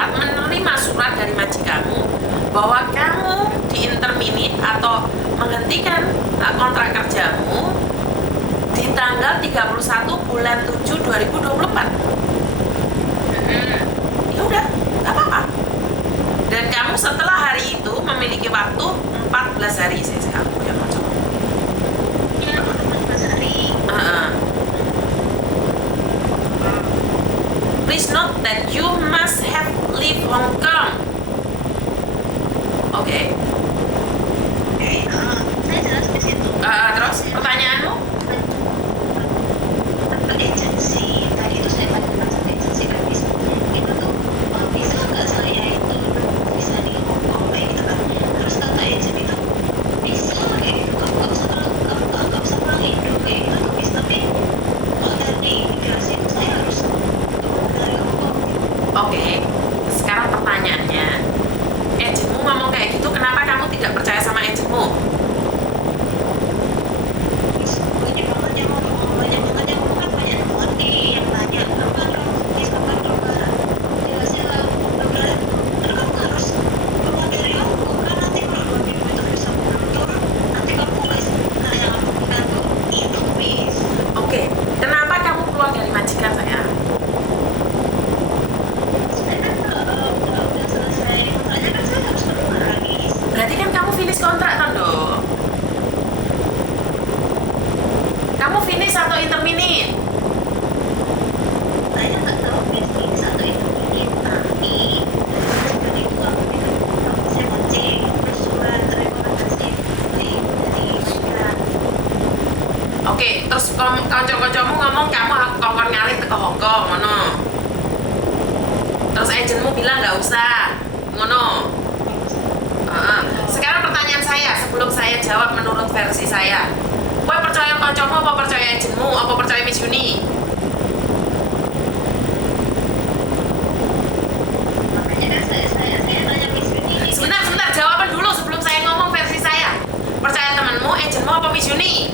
2024 menerima surat dari majikanmu bahwa kamu diinterminate atau menghentikan kontrak kerjamu di tanggal 31 bulan 7 2024. Ya udah, nggak apa-apa. Dan kamu setelah hari itu memiliki waktu 14 hari. Saya punya macam. Ya, 14 hari. Please note that you must have leave Hong Kong. Oke. Saya jelas di situ. Terus pertanyaanmu? Agensi tadi itu saya pakai agensi gratis itu tuh bisa nggak saya itu bisa di Hongkong kayak gitu kan, terus kata agent itu bisa kayak gitu, kamu nggak usah pulang Indo kayak gitu tuh bisa, tapi kalau dari imigrasi itu saya harus keluar dari Hongkong. Oke. Sekarang pertanyaannya, agentmu ngomong kayak gitu, kenapa kamu tidak percaya sama agentmu? Banyak banget yang ngomong, banyak banget yang ngomong, kan banyak banget nih yang nanya apa dong, kapan coba jelasin lah, udah terus kamu harus keluar dari Hongkong kan, nanti kalau 2 minggu itu bisa mundur, nanti kamu nggak yang lakukan tuh itu bis. Oke. Kenapa kamu keluar dari majikan saya? Saya kan udah selesai kontraknya kan, saya harus keluar lagi. Berarti kan kamu finish kontrak kan dong? Kamu finish atau interminate? Saya nggak tahu bisnis atau itu ini, tapi majikan itu aku minta saya mancing terus surat rekomendasi dari majikan. Oke, terus kanca-kancamu ngomong kamu kongkon ngalih ke Hongkong, ngono. Terus agentmu bilang nggak usah, ngono. Sekarang pertanyaan saya, sebelum saya jawab menurut versi saya, kowe percaya kancamu apa percaya agentmu apa percaya Miss Yuni? Makanya kan saya tanya Miss Yuni. Sebentar, jawaban dulu sebelum saya ngomong versi saya. Percaya temanmu, agentmu apa Miss Yuni?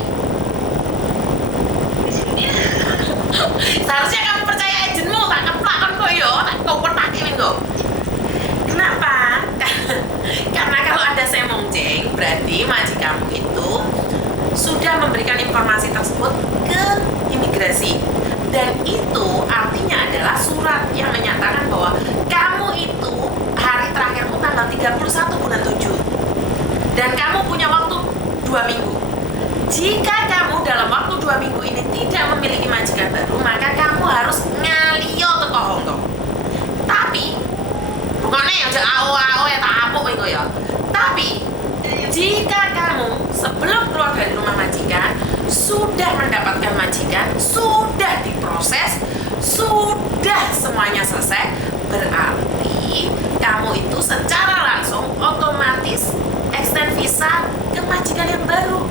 Miss Yuni. Seharusnya kamu percaya agentmu, tak keplak kan kok yo, tak kopetak ini kok. Kenapa? Karena kalau ada semonjeng, berarti majikanmu itu sudah memberikan informasi tersebut ke imigrasi. Dan itu artinya adalah surat yang menyatakan bahwa kamu itu hari terakhirmu tanggal 31 bulan 7. Dan kamu punya waktu 2 minggu. Jika kamu dalam waktu 2 minggu ini tidak memiliki majikan baru, maka kamu harus ngaliyo ke Hongkong. Tapi bukannya yang AO ya tak apuk itu ya. Tapi jika kamu sebelum keluar dari rumah majikan sudah mendapatkan majikan, sudah diproses, sudah semuanya selesai, berarti kamu itu secara langsung otomatis extend visa ke majikan yang baru.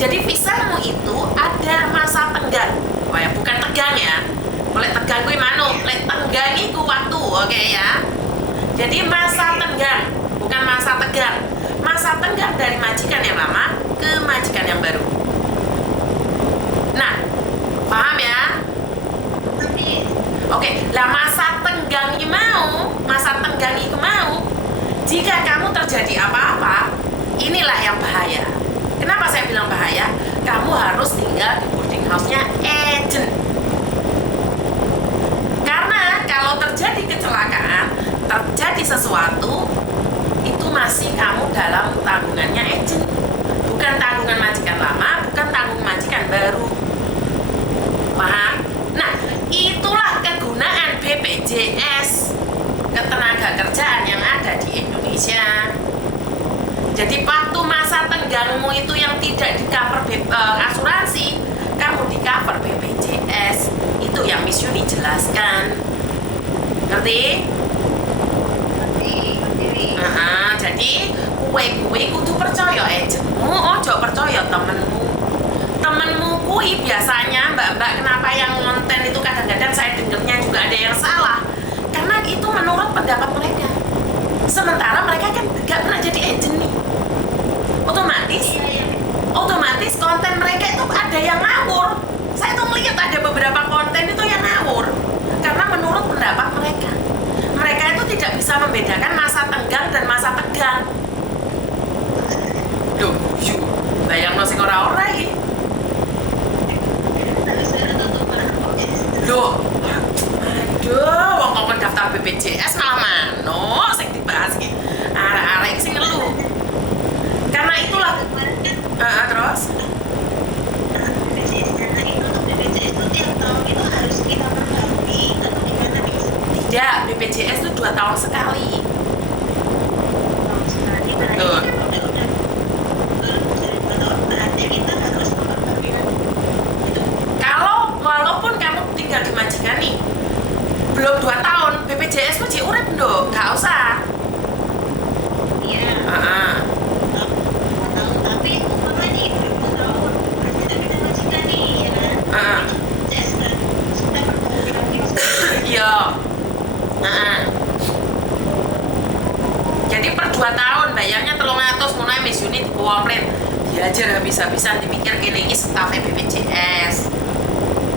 Jadi visamu itu ada masa tenggang. Oh ya, bukan tegang ya. Boleh tegang gue manu, lek tenggang itu waktu, oke ya. Jadi masa tenggang, bukan masa tegang. Masa tenggang dari majikan yang lama ke majikan yang baru. Nah, paham ya? Tapi Oke, lah masa tenggang ini mau, jika kamu terjadi apa-apa, inilah yang bahaya. Kenapa saya bilang bahaya? Kamu harus tinggal di boarding house-nya agent. Karena kalau terjadi kecelakaan, terjadi sesuatu, itu masih kamu dalam tanggungannya agent, bukan tanggungan majikan lama, bukan tanggung majikan baru. Paham? Nah, itulah kegunaan BPJS Ketenagakerjaan yang ada di Indonesia. Jadi waktu masa tenggangmu itu yang tidak di cover asuransi, kamu di cover BPJS. Itu yang Miss Yuni jelaskan. Ngerti? Jadi kue kudu percaya agentmu, ojo percaya temenmu. Temenmu kui biasanya mbak-mbak kenapa yang konten itu kadang-kadang saya dengernya juga ada yang salah, karena itu menurut pendapat mereka. Sementara mereka kan gak pernah jadi agent nih. Otomatis konten mereka itu ada yang ngawur. Saya tuh melihat ada beberapa konten itu yang ngawur karena menurut pendapat mereka itu bisa membedakan masa tenggang dan masa tegang. Duh, yuk, bayang sing ora-ora iki. Duh, aduh, wong kok daftar BPJS malah mano sing dibahas iki. Arek-arek iki sing ngeluh. Karena itulah terus BPJS itu tiap tahun itu harus kita perbarui atau gimana nih? tidak, BPJS itu 2 tahun sekali. Betul. Kalau walaupun kamu tinggal di majikan nih, belum 2 tahun, BPJS mesti urip nduk, nggak usah. Iya. Tapi umpama nih berapa tahun masih kita majikan nih, ya kan? BPJS kan sudah berbarui. Iya. Jadi per 2 tahun bayarnya 300 mulai Miss Unit komplit. Diajar habis-habisan dipikir gini ini stafnya BPJS.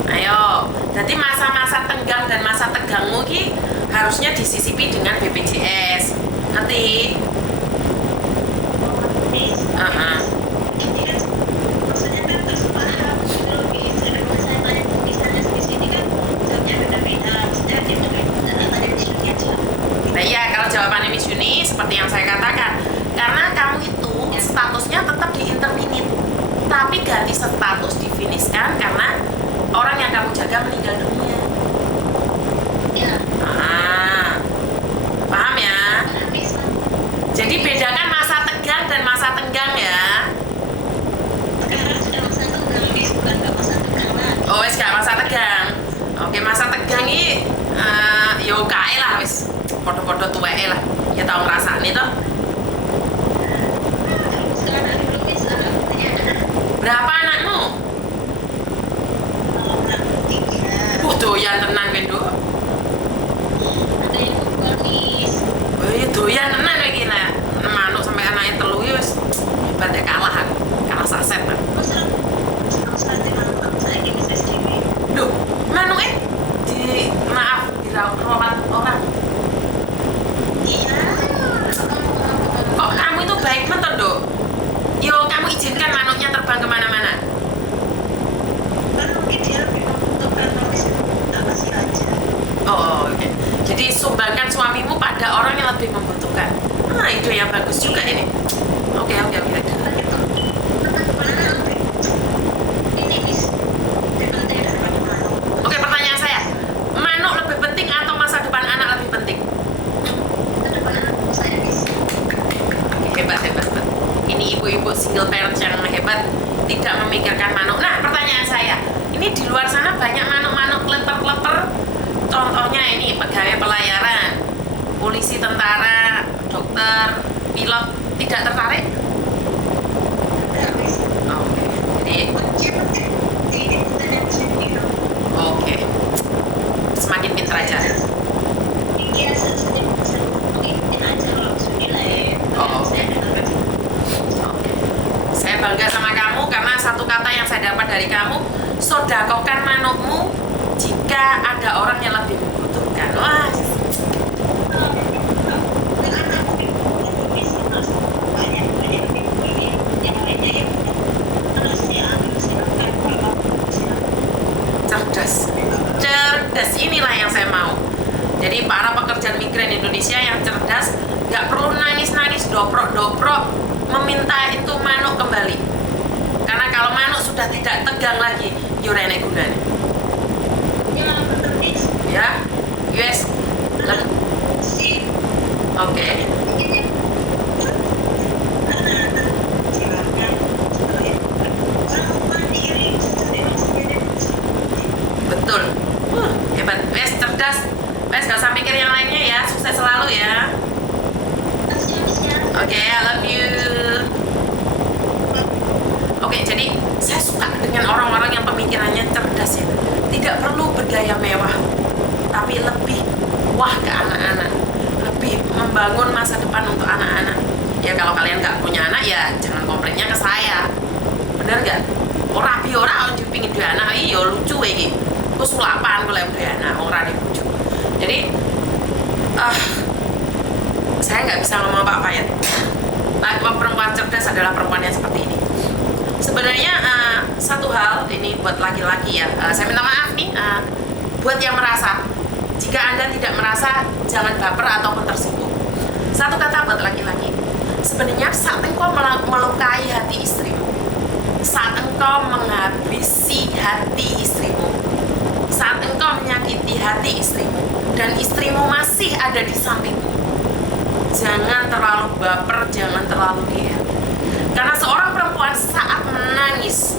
Ayo, jadi masa-masa tenggang dan masa tegangmu ki harusnya disisipi dengan BPJS. Ngerti? Ini kan maksudnya kan harus paham gitu loh, sedangkan saya tanya di sana di sini kan jawabnya beda-beda. Maksudnya dia benar-benar tanya di sini aja. Nah iya, kalau jawabannya Miss Yuni seperti yang saya katakan, karena kamu itu statusnya tetap di interminit, tapi ganti status difinishkan karena orang yang kamu jaga meninggal dunia. Ya. Paham ya? Bisa. Jadi bedakan masa tegang dan masa tenggang ya. Sekarang sudah masa tenggang, bukan nggak masa tenggang lagi. Oh, wes gak masa tegang. Oke, masa tegang ini yo kae lah wis. Podo-podo tuweke lah. Ya tau ngrasakne to. Sekarang dulu bisa punya anak. Berapa anakmu? Anak 3. Doyan tenan kan, Nduk. Ada yang polis. Oh iya doyan tenan kowe iki lah. Manuk sampai anaknya 3 ya wis hebat ya kalah aku. Kalah saset. Masa sate manuk saya ini bisa dewe. Duh, manuke maaf dirawat orang. Iya. Kok kamu itu baik mentor, Dok? Yo, kamu izinkan manuknya terbang kemana-mana. Kan mungkin dia lebih membutuhkan nulis apa sih aja. Oh, oke. Jadi sumbangkan suamimu pada orang yang lebih membutuhkan. Nah, ide yang bagus juga ini. Oke. Ini bis debatnya dari manuk. Oke, pertanyaan saya. Manuk lebih penting atau masa depan anak lebih penting? Kedepan anak saya bis. Hebat. Ini ibu-ibu single parents yang hebat, tidak memikirkan manuk. Nah, pertanyaan saya. Ini di luar sana banyak manuk-manuk kleper-kleper. Contohnya ini pegawai pelayaran, polisi, tentara, dokter, pilot, tidak tertarik? Enggak bis. Oke. Jadi Ini internet sendiri. oke. Semakin pintar aja. Iya, sedikit mungkin aja kalau sudah ya. Oh, oke. Oke. Saya bangga sama kamu karena satu kata yang saya dapat dari kamu, sodakokan manukmu jika ada orang yang lebih membutuhkan. Wah, cerdas. Inilah yang saya mau. Jadi para pekerja migran Indonesia yang cerdas, nggak perlu nangis-nangis, dobrok-dobrok meminta itu manuk kembali. Karena kalau manuk sudah tidak tegang lagi, yurene gunanya. Ya, yes. Oke. Betul. Hebat. Wes cerdas. Wes gak usah mikir yang lainnya ya. Sukses selalu ya. Oke, I love you. Oke, jadi saya suka dengan orang-orang yang pemikirannya cerdas ya. Tidak perlu bergaya mewah, tapi lebih wah ke anak-anak, lebih membangun masa depan untuk anak-anak. Ya kalau kalian nggak punya anak ya jangan komplainnya ke saya. Bener nggak? Orang rapi orang pingin dua anak, iya lucu ini. Aku sulapan kalau dua anak, orang lucu. Jadi saya nggak bisa ngomong apa-apa ya. Perempuan cerdas adalah perempuan yang seperti ini. Sebenarnya satu hal ini buat laki-laki ya, saya minta maaf nih buat yang merasa. Jika Anda tidak merasa, jangan baper ataupun tersinggung. Satu kata buat laki-laki, sebenarnya saat engkau melukai hati istrimu, saat engkau menghabisi hati istrimu, saat engkau menyakiti hati istrimu, dan istrimu masih ada di sampingmu, jangan terlalu baper, jangan terlalu GR. Karena seorang perempuan saat menangis,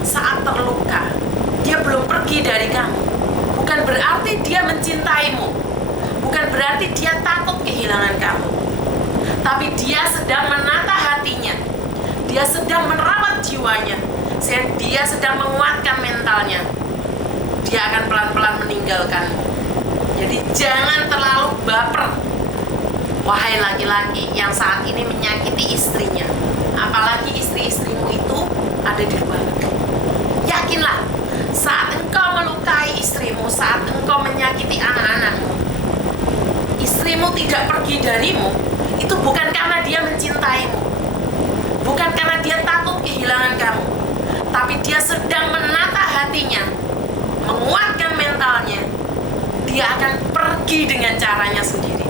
saat terluka, dia belum pergi dari kamu. Bukan berarti dia mencintaimu, bukan berarti dia takut kehilangan kamu, tapi dia sedang menata hatinya, dia sedang merawat jiwanya, dia sedang menguatkan mentalnya. Dia akan pelan-pelan meninggalkanmu. Jadi jangan terlalu baper, wahai laki-laki yang saat ini menyakiti istrinya, apalagi istri-istrimu itu ada di luar negeri. Yakinlah, saat engkau melukai istrimu, saat engkau menyakiti anak-anakmu, istrimu tidak pergi darimu, itu bukan karena dia mencintaimu, bukan karena dia takut kehilangan kamu, tapi dia sedang menata hatinya, menguatkan mentalnya. Dia akan pergi dengan caranya sendiri.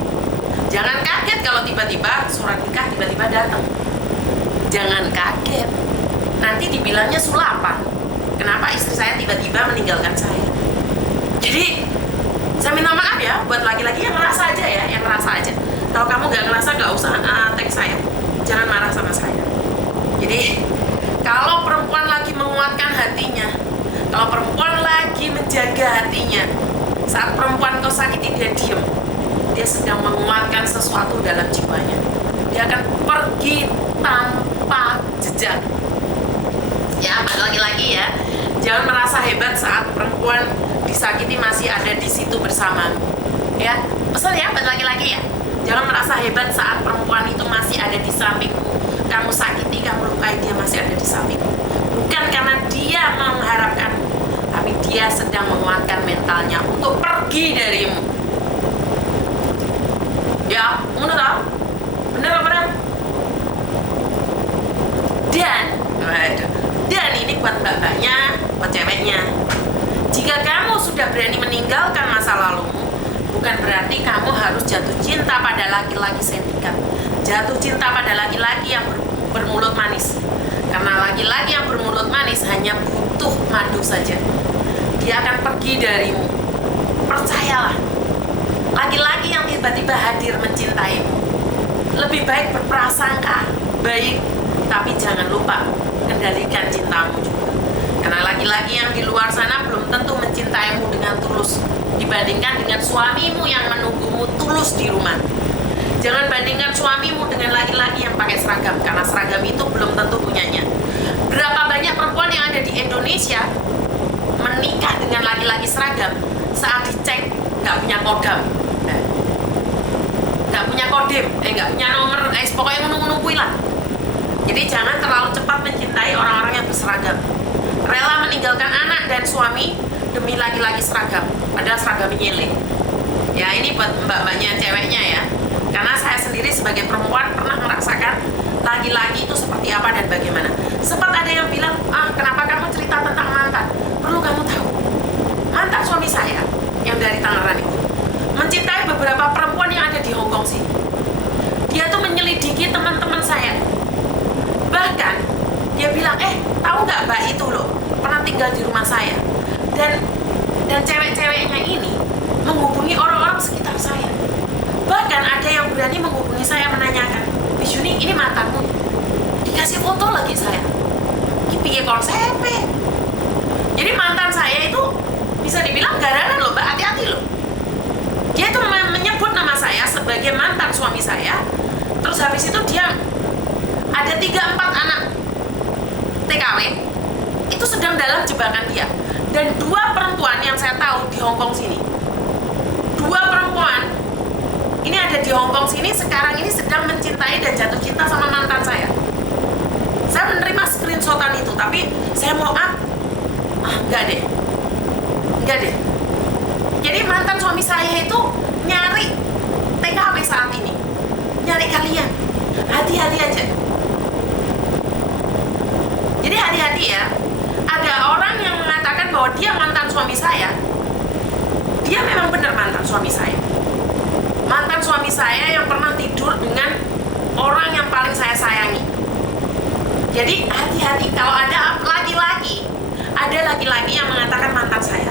Jangan kaget kalau tiba-tiba surat nikah tiba-tiba datang. Jangan kaget, nanti dibilangnya sulapan. Kenapa istri saya tiba-tiba meninggalkan saya? Jadi saya minta maaf ya buat laki-laki yang ngerasa aja ya, yang ngerasa aja. Kalau kamu nggak ngerasa, nggak usah tag saya, jangan marah sama saya. Jadi kalau perempuan lagi menguatkan hatinya, kalau perempuan lagi menjaga hatinya, saat perempuan kau sakiti dia diem, dia sedang menguatkan sesuatu dalam jiwanya. Dia akan pergi tanpa jejak. Ya, laki-laki ya, jangan merasa hebat saat perempuan disakiti masih ada di situ bersamamu. Ya, pesan ya buat laki-laki ya, jangan merasa hebat saat perempuan itu masih ada di sampingmu. Kamu sakiti, kamu lukai, dia masih ada di sampingmu. Bukan karena dia mengharapkanmu, tapi dia sedang menguatkan mentalnya untuk pergi darimu. Ya, menurut tahu? Bener apa bener? Dan ini buat mbak-mbaknya, buat ceweknya. Jika kamu sudah berani meninggalkan masa lalumu, bukan berarti kamu harus jatuh cinta pada laki-laki sindikat, jatuh cinta pada laki-laki yang bermulut manis. Karena laki-laki yang bermulut manis hanya butuh madu saja. Dia akan pergi darimu. Percayalah, laki-laki yang tiba-tiba hadir mencintaimu, lebih baik berprasangka baik, tapi jangan lupa kendalikan cintamu juga. Karena laki-laki yang di luar sana belum tentu mencintaimu dengan tulus dibandingkan dengan suamimu yang menunggumu tulus di rumah. Jangan bandingkan suamimu dengan laki-laki yang pakai seragam, karena seragam itu belum tentu punyanya. Berapa banyak perempuan yang ada di Indonesia menikah dengan laki-laki seragam, saat dicek nggak punya kodam, nggak punya kodem, nggak punya nomor, pokoknya menunggu-nungguin lah. Jadi jangan terlalu cepat mencintai orang-orang yang berseragam, rela meninggalkan anak dan suami demi laki-laki seragam, padahal seragamnya nyele. Ya, ini buat mbak-mbaknya ceweknya ya, karena saya sendiri sebagai perempuan pernah merasakan laki-laki itu seperti apa dan bagaimana. Sempat ada yang bilang, kenapa kamu cerita tentang mantan? Perlu kamu tahu, mantan suami saya yang dari Tangerang itu mencintai beberapa perempuan yang ada di Hong Kong sini. Dia tuh menyelidiki teman-teman saya. Bahkan dia bilang, tahu nggak mbak itu loh pernah tinggal di rumah saya. Dan cewek-ceweknya ini menghubungi orang-orang sekitar saya. Bahkan ada yang berani menghubungi saya menanyakan, Miss Yuni, ini mantanmu? Dikasih foto lagi saya. Ini piye konsepnya? Jadi mantan saya itu bisa dibilang garangan loh mbak, hati-hati loh. Dia itu menyebut nama saya sebagai mantan suami saya. Terus habis itu dia ada 3-4 anak TKW itu sedang dalam jebakan dia. Dan 2 perempuan yang saya tahu di Hong Kong sini, 2 perempuan ini ada di Hong Kong sini sekarang ini sedang mencintai dan jatuh cinta sama mantan saya. Saya menerima screenshotan itu, tapi saya mau enggak deh. Jadi mantan suami saya itu nyari TKW saat ini. suami saya. Mantan suami saya yang pernah tidur dengan orang yang paling saya sayangi. Jadi hati-hati kalau ada laki-laki yang mengatakan mantan saya,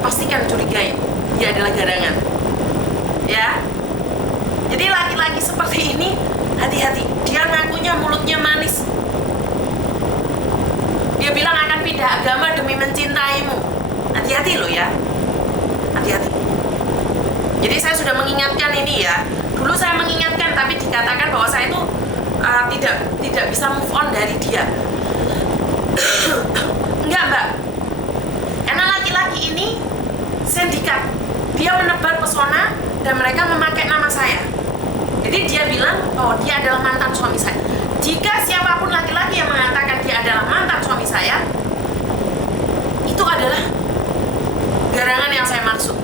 pastikan curigai dia adalah garangan. Ya. Jadi laki-laki seperti ini hati-hati, dia ngakunya mulutnya manis. Dia bilang akan pindah agama demi mencintaimu. Hati-hati loh ya. Hati-hati. Jadi saya sudah mengingatkan ini ya. Dulu saya mengingatkan tapi dikatakan bahwa saya itu tidak bisa move on dari dia. Enggak, Mbak. Karena laki-laki ini sindikat. Dia menebar pesona dan mereka memakai nama saya. Jadi dia bilang bahwa dia adalah mantan suami saya. Jika siapapun laki-laki yang mengatakan dia adalah mantan suami saya, itu adalah garangan yang saya maksud.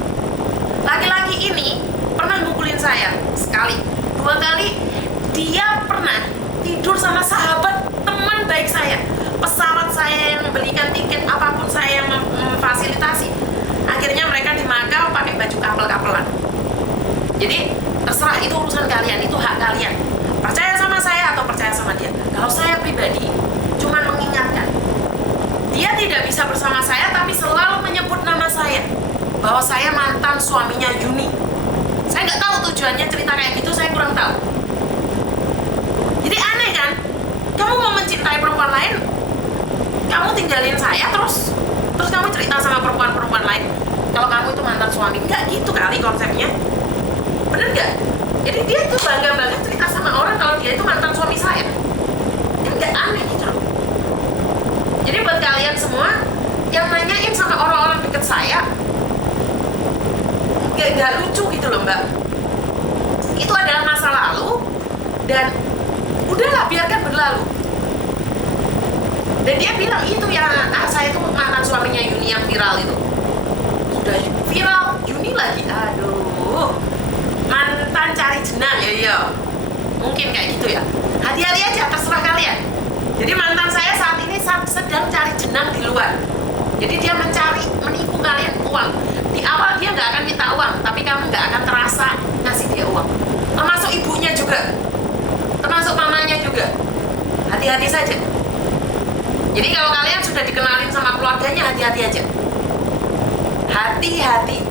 Laki-laki ini pernah mukulin saya sekali, 2 kali. Dia pernah tidur sama sahabat teman baik saya, pesawat saya yang membelikan tiket, apapun saya yang memfasilitasi. Akhirnya mereka di Makau pakai baju kapel-kapelan. Jadi terserah, itu urusan kalian, itu hak kalian. Percaya sama saya atau percaya sama dia. Kalau saya pribadi cuma mengingatkan, dia tidak bisa bersama saya tapi selalu menyebut nama saya, bahwa saya mantan suaminya Yuni. Saya nggak tahu tujuannya cerita kayak gitu, saya kurang tahu. Jadi aneh kan? Kamu mau mencintai perempuan lain, kamu tinggalin saya terus kamu cerita sama perempuan-perempuan lain kalau kamu itu mantan suami. Enggak gitu kali konsepnya. Bener nggak? Jadi dia tuh bangga-bangga cerita sama orang kalau dia itu mantan suami saya. Kan nggak aneh gitu loh. Jadi buat kalian semua yang nanyain sama orang-orang deket saya, nggak lucu gitu loh Mbak. Itu adalah masa lalu dan udahlah, biarkan berlalu. Dan dia bilang itu ya, saya itu mantan suaminya Yuni yang viral itu. Sudah viral, Yuni lagi, aduh, mantan cari jenang ya, iya. Mungkin kayak gitu ya. Hati-hati aja, terserah kalian. Jadi mantan saya saat ini sedang cari jenang di luar. Jadi dia menipu kalian uang. Di awal dia nggak akan minta uang, tapi kamu nggak akan terasa ngasih dia uang. Termasuk ibunya juga, termasuk mamanya juga. Hati-hati saja. Jadi kalau kalian sudah dikenalin sama keluarganya, hati-hati aja. Hati-hati.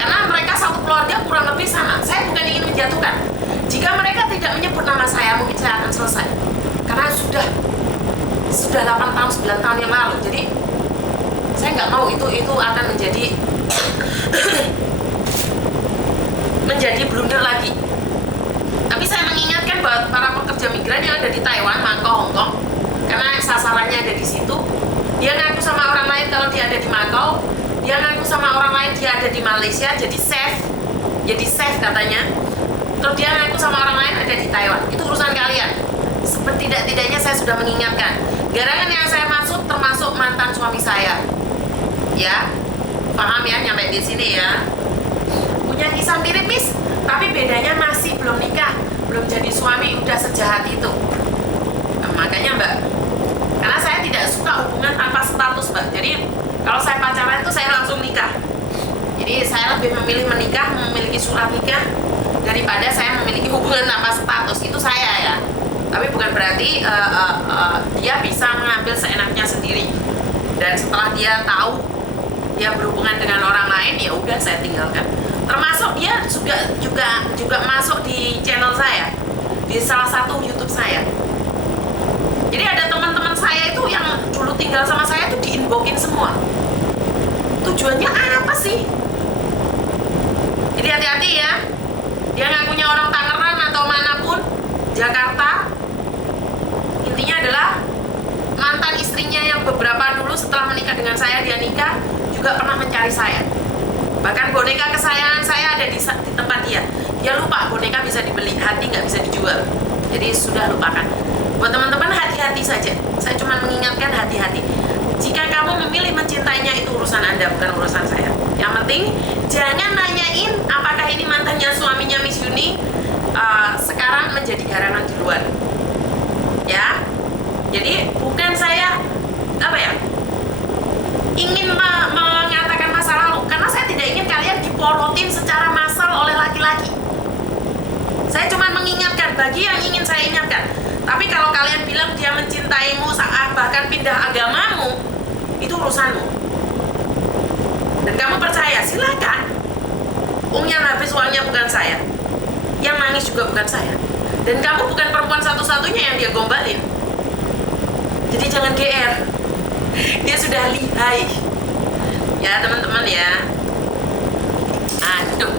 Karena mereka satu keluarga kurang lebih sama. Saya bukan ingin menjatuhkan. Jika mereka tidak menyebut nama saya, mungkin saya akan selesai. Karena sudah 8 tahun, 9 tahun yang lalu. Jadi saya nggak mau itu akan menjadi blunder lagi. Tapi saya mengingatkan buat para pekerja migran yang ada di Taiwan, Makau, Hong Kong, karena sasarannya ada di situ. Dia ngaku sama orang lain kalau dia ada di Makau, dia ngaku sama orang lain dia ada di Malaysia, jadi safe katanya. Terus dia ngaku sama orang lain ada di Taiwan. Itu urusan kalian. Setidak-tidaknya saya sudah mengingatkan. Garangan yang saya maksud termasuk mantan suami saya. Ya, paham ya, nyampe di sini ya. Punya kisah mirip, Miss, tapi bedanya masih belum nikah, belum jadi suami, udah sejahat itu. Makanya Mbak, karena saya tidak suka hubungan tanpa status Mbak. Jadi kalau saya pacaran itu saya langsung nikah. Jadi saya lebih memilih menikah, memiliki surat nikah, daripada saya memiliki hubungan tanpa status. Itu saya ya. Tapi bukan berarti dia bisa mengambil seenaknya sendiri. Dan setelah dia tahu dia berhubungan dengan orang lain, ya udah saya tinggalkan. Termasuk dia juga masuk di channel saya, di salah satu YouTube saya. Jadi ada teman-teman saya itu yang dulu tinggal sama saya itu di-inboxin semua. Tujuannya apa sih? Jadi hati-hati ya. Dia ngakunya orang Tangerang atau manapun, Jakarta. Intinya adalah mantan istrinya yang beberapa dulu setelah menikah dengan saya, dia nikah, juga pernah mencari saya. Bahkan boneka kesayangan saya ada di tempat dia. Dia lupa boneka bisa dibeli, hati nggak bisa dijual. Jadi sudah lupakan. Buat teman-teman, hati-hati saja. Saya cuma mengingatkan, hati-hati. Jika kamu memilih mencintainya, itu urusan Anda, bukan urusan saya. Yang penting jangan nanyain apakah ini mantannya suaminya Miss Yuni sekarang menjadi garangan di luar. Ya. Jadi bukan saya ingin mengatakan masa lalu, karena saya tidak ingin kalian diporotin secara massal oleh laki-laki. Saya cuma mengingatkan bagi yang ingin saya ingatkan. Tapi kalau kalian bilang dia mencintaimu saat bahkan pindah agamamu, itu urusanmu. Dan kamu percaya, silakan. Yang habis uangnya bukan saya, yang nangis juga bukan saya, dan kamu bukan perempuan satu-satunya yang dia gombalin. Jadi jangan GR. Dia sudah lihai. Ya teman-teman ya.